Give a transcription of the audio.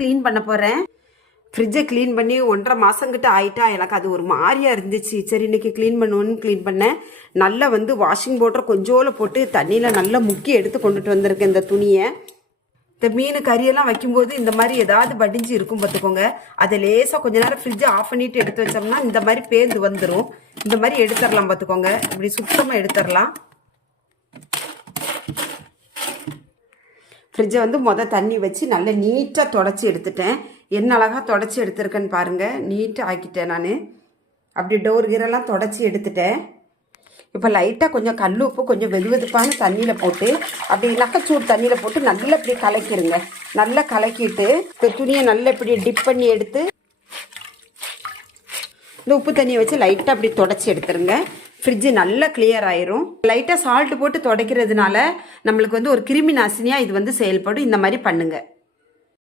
Clean பண்ண போகிறேன். ஃப்ரிட்ஜை க்ளீன் பண்ணி 1.5 மாதங்கிட்ட ஆயிட்டா. எனக்கு அது ஒரு மாதிரியாக இருந்துச்சு. சரி இன்னைக்கு க்ளீன் பண்ணுவோன்னு க்ளீன் பண்ணேன். நல்லா வந்து வாஷிங் பவுடர் கொஞ்சோல போட்டு தண்ணியில் நல்லா முக்கி எடுத்து கொண்டுட்டு வந்திருக்கேன் இந்த துணியை. இந்த மீன் கறியெல்லாம் வைக்கும்போது இந்த மாதிரி ஏதாவது படிஞ்சு இருக்கும் பார்த்துக்கோங்க. அதை லேசாக கொஞ்ச நேரம் ஃப்ரிட்ஜை ஆஃப் பண்ணிட்டு எடுத்து வச்சோம்னா இந்த மாதிரி பேந்து வந்துடும். இந்த மாதிரி எடுத்துடலாம் பார்த்துக்கோங்க. இப்படி சுத்தமாக எடுத்துடலாம். ஃப்ரிட்ஜை வந்து தண்ணி வச்சு நல்லா நீட்டாக தொடச்சி எடுத்துட்டேன். என்ன அழகாக தொடச்சி எடுத்துருக்கேன்னு பாருங்கள். நீட்டாக ஆக்கிட்டேன் நான். அப்படி டோர் கீரெல்லாம் தொடச்சி எடுத்துட்டேன். இப்போ லைட்டாக கொஞ்சம் கல் உப்பு கொஞ்சம் வெதுவெதுப்பான தண்ணியில் போட்டு அப்படி நகைச்சூடு தண்ணியில் போட்டு நல்லா இப்படி கலக்கிடுங்க. நல்லா கலக்கிட்டு இந்த துணியை நல்லா இப்படி டிப் பண்ணி எடுத்து இந்த உப்பு தண்ணியை வச்சு லைட்டாக அப்படி தொடச்சி எடுத்துருங்க. ஃப்ரிட்ஜு நல்லா கிளியர் ஆயிரும். லைட்டாக சால்ட் போட்டு துடைக்கிறதுனால நம்மளுக்கு வந்து ஒரு கிருமி நாசினியாக இது வந்து செயல்படும். இந்த மாதிரி பண்ணுங்கள்.